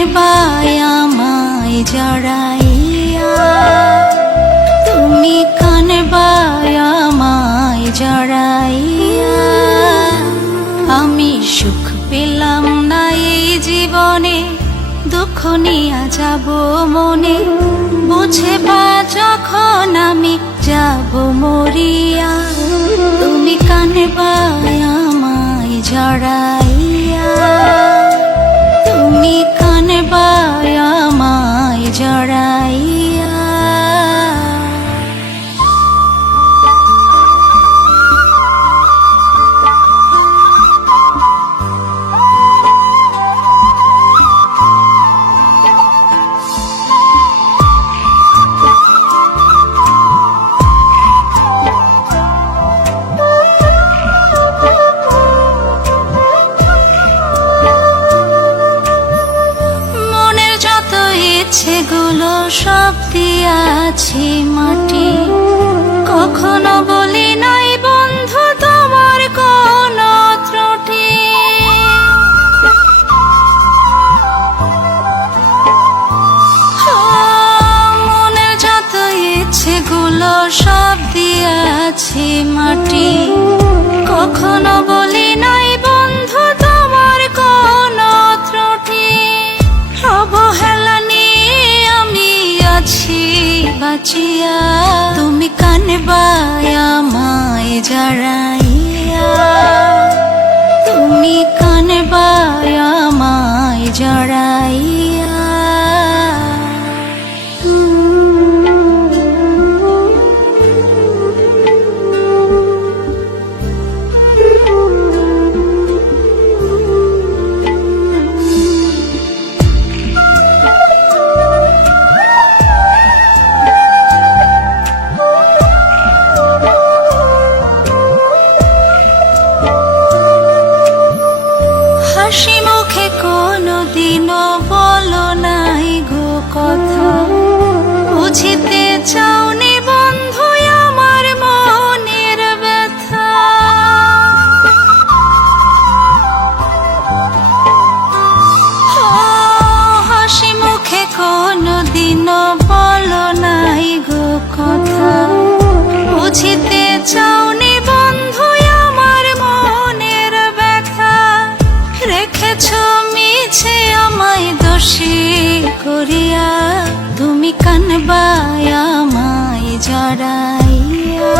কানবায় আমায় জড়াইয়া, তুমি কানবায় আমায় জড়াইয়া। আমি সুখ পেলাম না এই জীবনে, দুঃখ নিয়া যাব মনে, বুঝে বা যখন আমি যাব মরিয়া। তুমি কানবায় আমায় জড়াইয়া, তুমি কানবায় আমায় জড়াইয়া। ইচ্ছেগুলো সব দিয়াছি মাটি, কখনো বলি নাই বন্ধু তোমার কোনো ত্রুটি। মনের যত ইচ্ছেগুলো সব দিয়াছি মাটি, কখনো বলি নাই বন্ধু তোমার কোনো ত্রুটি। অবহেলা বাঁচিয়া, তুমি কানবায় আমায় জড়াইয়া, তুমি কানবায় আমায় জড়াইয়া। হাসি মুখে কোনোদিনও বলো নাই গো কথা, বুঝিতে চাওনি বন্ধু আমার মনের ব্যথা। হাসি মুখে কোনোদিনও বলো নাই গো কথা, বুঝিতে চাওনি বন্ধু আমার মনের ব্যথা। রেখেছ মিছে আমায় দোষী করিয়া, তুমি কানবায় আমায় জড়াইয়া,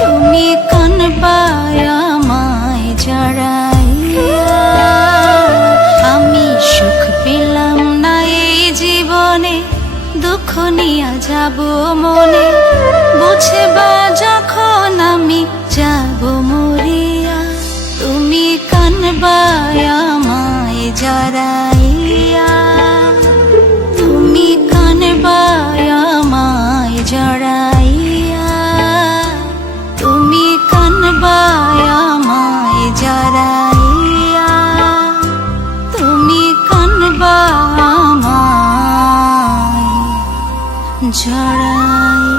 তুমি কানবায় আমায় জড়াইয়া। আমি সুখ পেলাম না এই জীবনে, দুঃখ নিয়া যাব মনে, বুঝে বা যখন আমি যাব মরিয়া। তুমি কানবায় আমায় জড়াইয়া, তুমি কানবায় আমায় জড়াইয়া, তুমি কানবায় আমায় জড়াইয়া, তুমি কানবায় আমায় জড়াইয়া।